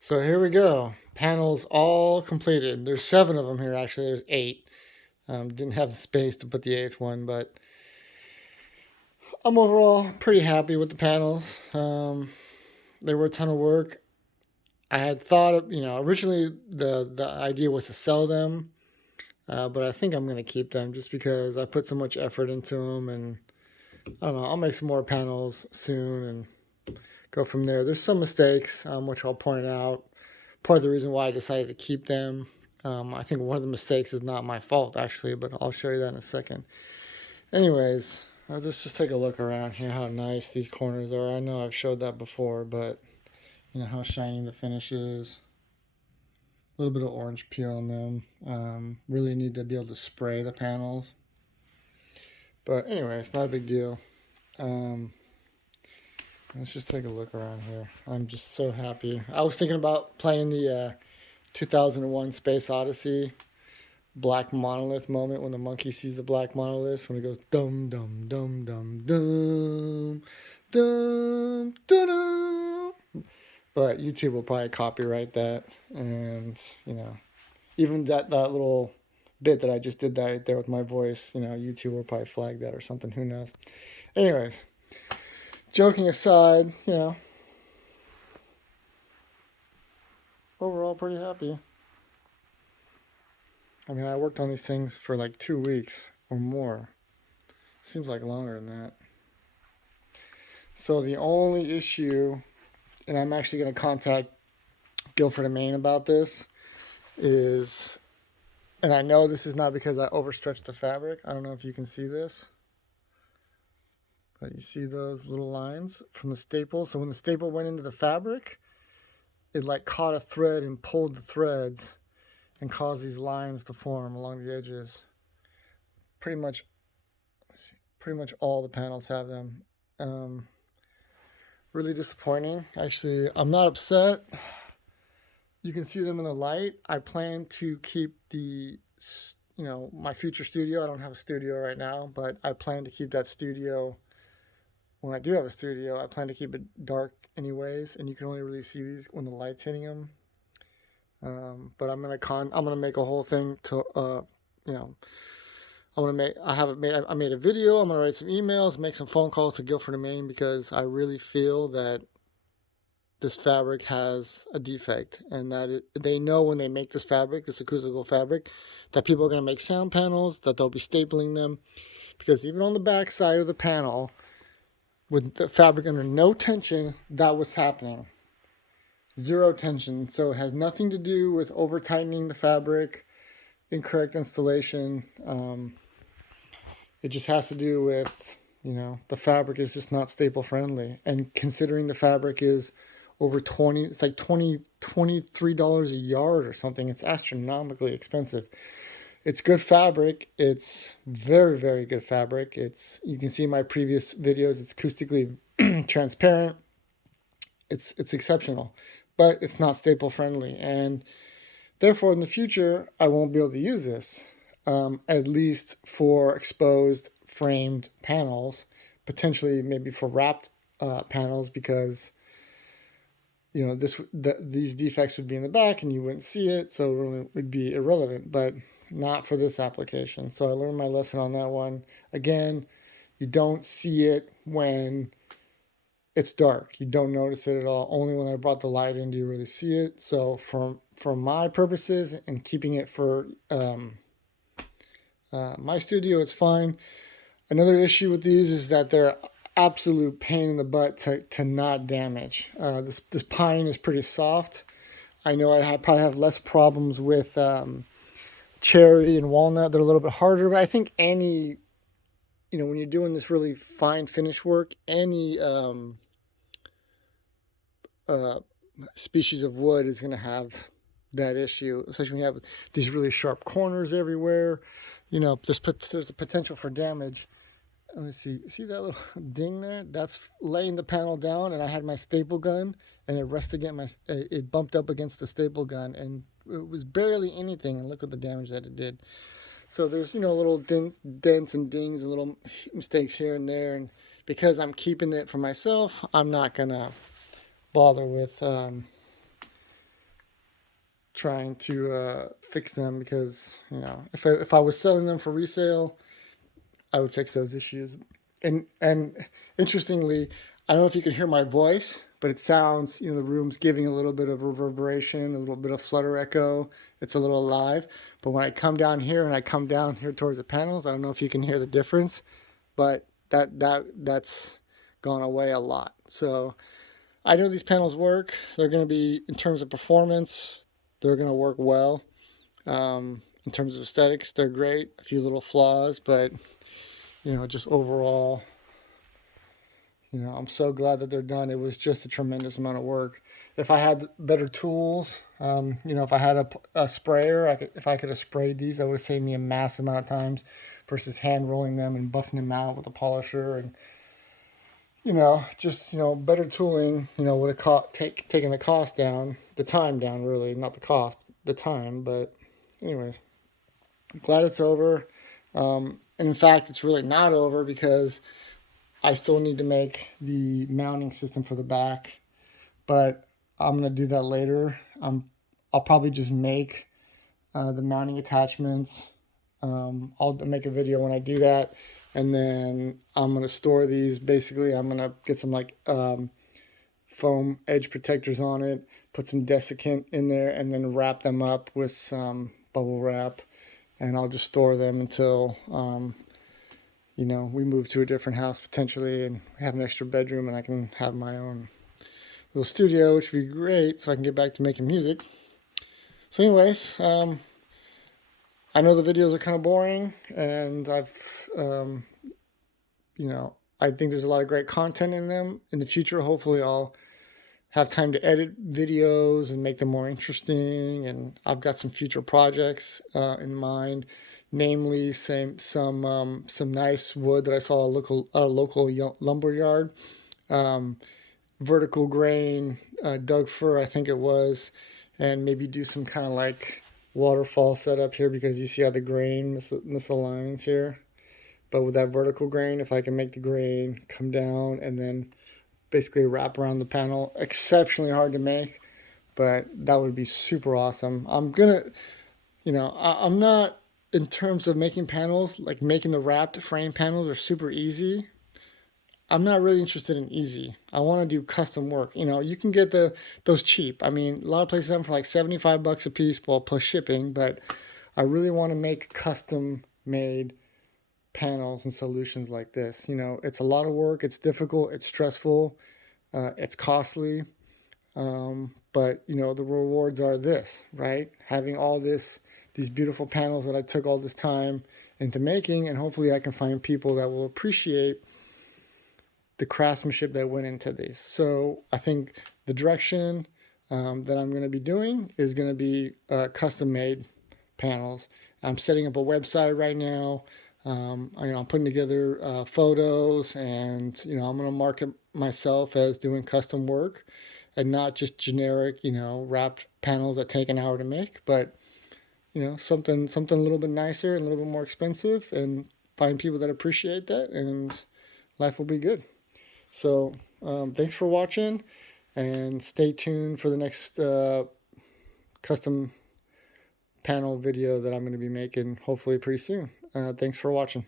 So here we go. Panels all completed. There's 7 of them here, actually. There's 8. Didn't have the space to put the 8th one, but I'm overall pretty happy with the panels. They were a ton of work. I had thought of, originally the idea was to sell them, but I think I'm going to keep them just because I put so much effort into them, and I don't know, I'll make some more panels soon and go from there. There's some mistakes, which I'll point out. Part of the reason why I decided to keep them. I think one of the mistakes is not my fault, actually, but I'll show you that in a second. Anyways, let's just take a look around here, how nice these corners are. I know I've showed that before, but how shiny the finish is. A little bit of orange peel on them. Really need to be able to spray the panels. But anyway, it's not a big deal. Um, let's just take a look around here. I'm just so happy. I was thinking about playing the 2001 Space Odyssey black monolith moment when the monkey sees the black monolith, when it goes dum dum dum dum dum dum dum dum. But YouTube will probably copyright that, and even that little bit that I just did that right there with my voice, YouTube will probably flag that or something. Who knows? Anyways, joking aside, overall pretty happy. I mean, I worked on these things for like 2 weeks or more. Seems like longer than that. So the only issue, and I'm actually going to contact Guilford and Maine about this, is, and I know this is not because I overstretched the fabric. I don't know if you can see this, but you see those little lines from the staple. So when the staple went into the fabric, it like caught a thread and pulled the threads and caused these lines to form along the edges. Pretty much all the panels have them. Really disappointing. Actually, I'm not upset. You can see them in the light. I plan to keep my future studio. I don't have a studio right now, but I plan to keep that studio. When I do have a studio, I plan to keep it dark anyways, and you can only really see these when the light's hitting them. But I'm gonna make a whole thing to I made a video. I'm gonna write some emails, make some phone calls to Guilford and Maine, because I really feel that this fabric has a defect, and that they know when they make this fabric, this acoustical fabric, that people are going to make sound panels, that they'll be stapling them, because even on the back side of the panel, with the fabric under no tension, that was happening. Zero tension. So it has nothing to do with over tightening the fabric, incorrect installation. It just has to do with, the fabric is just not staple friendly. And considering the fabric is over 20, it's like $23 a yard or something. It's astronomically expensive. It's good fabric. It's very, very good fabric. You can see my previous videos, it's acoustically transparent. It's exceptional, but it's not staple friendly. And therefore, in the future, I won't be able to use this, at least for exposed framed panels, potentially maybe for wrapped panels, because these defects would be in the back and you wouldn't see it, so it really would be irrelevant, but not for this application. So I learned my lesson on that one. Again, you don't see it when it's dark. You don't notice it at all. Only when I brought the light in do you really see it. So for my purposes and keeping it for my studio, it's fine. Another issue with these is that they're absolute pain in the butt to not damage. This pine is pretty soft. I know probably have less problems with cherry and walnut. They're a little bit harder, but I think when you're doing this really fine finish work, any species of wood is going to have that issue, especially when you have these really sharp corners everywhere. There's a potential for damage. Let me see that little ding there? That's laying the panel down, and I had my staple gun, and it bumped up against the staple gun, and it was barely anything, and look at the damage that it did. So there's little dents and dings and little mistakes here and there, and because I'm keeping it for myself, I'm not gonna bother with trying to fix them because, if I was selling them for resale, I would fix those issues. And interestingly, I don't know if you can hear my voice, but it sounds, the room's giving a little bit of reverberation, a little bit of flutter echo. It's a little alive. But when I come down here and I come down here towards the panels, I don't know if you can hear the difference, but that's gone away a lot. So I know these panels work. They're going to be, in terms of performance, they're going to work well. In terms of aesthetics, they're great. A few little flaws, but just overall, I'm so glad that they're done. It was just a tremendous amount of work. If I had better tools, if I had a sprayer, if I could have sprayed these, that would have saved me a massive amount of times versus hand rolling them and buffing them out with a polisher. And just better tooling, would have taken the cost down, the time down, really, not the cost, the time. But anyways, glad it's over. And in fact, it's really not over because I still need to make the mounting system for the back, but I'm gonna do that later. I'll probably just make the mounting attachments. I'll make a video when I do that, and then I'm gonna store these. Basically, I'm gonna get some foam edge protectors on it, put some desiccant in there, and then wrap them up with some bubble wrap, and I'll just store them until we move to a different house potentially and have an extra bedroom, and I can have my own little studio, which would be great, so I can get back to making music. So anyways, I know the videos are kind of boring, and I think there's a lot of great content in them. In the future, hopefully I'll have time to edit videos and make them more interesting, and I've got some future projects in mind, namely some nice wood that I saw at a local lumber yard, vertical grain, Doug fir, I think it was, and maybe do some kind of like waterfall setup here because you see how the grain misaligns here. But with that vertical grain, if I can make the grain come down and then basically wrap around the panel, exceptionally hard to make, but that would be super awesome. I'm not, in terms of making panels, like making the wrapped frame panels are super easy. I'm not really interested in easy. I want to do custom work. You can get those cheap. I mean, a lot of places have them for like $75 a piece, well, plus shipping, but I really want to make custom made panels and solutions like this. It's a lot of work, it's difficult, it's stressful, it's costly, but the rewards are this, right? Having all these beautiful panels that I took all this time into making, and hopefully I can find people that will appreciate the craftsmanship that went into these. So I think the direction that I'm going to be doing is going to be custom made panels. I'm setting up a website right now. I'm putting together photos, and I'm going to market myself as doing custom work and not just generic, wrapped panels that take an hour to make, but something a little bit nicer and a little bit more expensive, and find people that appreciate that, and life will be good. So thanks for watching, and stay tuned for the next custom panel video that I'm going to be making hopefully pretty soon. Thanks for watching.